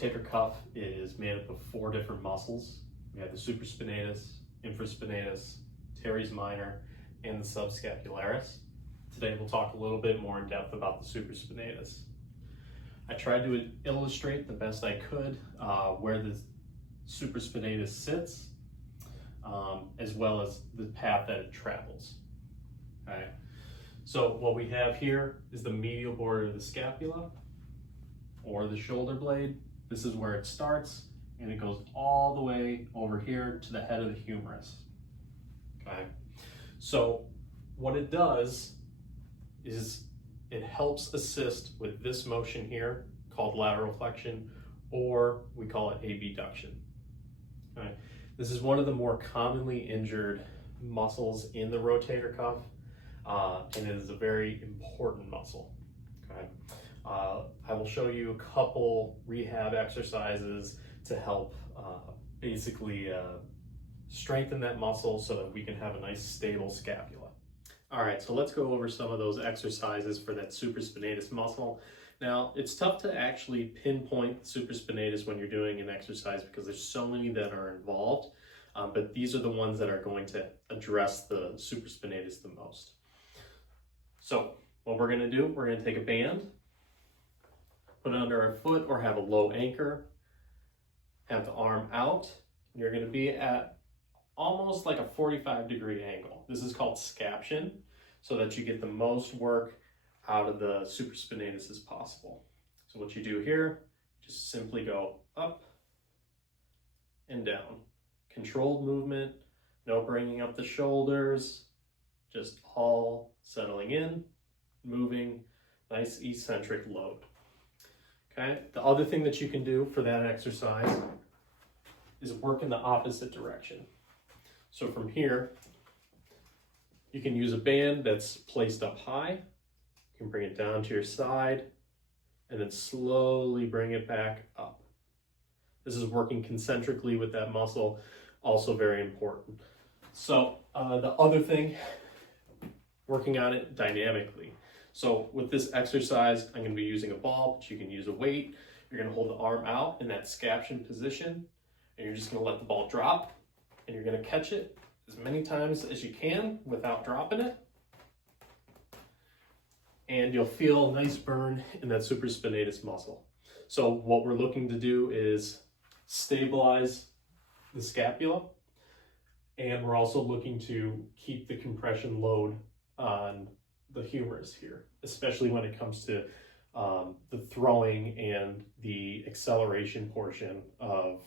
rotator cuff is made up of 4 different muscles. We have the supraspinatus, infraspinatus, teres minor, and the subscapularis. Today we'll talk a little bit more in depth about the supraspinatus. I tried to illustrate the best I could where the supraspinatus sits, as well as the path that it travels. Okay. So what we have here is the medial border of the scapula, or the shoulder blade. This is where it starts, and it goes all the way over here to the head of the humerus. Okay. So what it does is it helps assist with this motion here called lateral flexion, or we call it abduction. Okay. This is one of the more commonly injured muscles in the rotator cuff, and it is a very important muscle. Okay. I will show you a couple rehab exercises to help basically strengthen that muscle so that we can have a nice stable scapula. All right, so let's go over some of those exercises for that supraspinatus muscle. Now, it's tough to actually pinpoint the supraspinatus when you're doing an exercise because there's so many that are involved, but these are the ones that are going to address the supraspinatus the most. So what we're gonna do, we're gonna take a band, put it under our foot or have a low anchor, have the arm out, and you're gonna be at almost like a 45-degree angle. This is called scaption, so that you get the most work out of the supraspinatus as possible. So what you do here, just simply go up and down. Controlled movement, no bringing up the shoulders, just all settling in, moving, nice eccentric load. Okay, the other thing that you can do for that exercise is work in the opposite direction. So from here, you can use a band that's placed up high. You can bring it down to your side and then slowly bring it back up. This is working concentrically with that muscle, also very important. So the other thing, working on it dynamically. So with this exercise, I'm going to be using a ball, but you can use a weight. You're going to hold the arm out in that scaption position, and you're just going to let the ball drop, and you're going to catch it as many times as you can without dropping it. And you'll feel a nice burn in that supraspinatus muscle. So what we're looking to do is stabilize the scapula, and we're also looking to keep the compression load on the humerus here, especially when it comes to the throwing and the acceleration portion of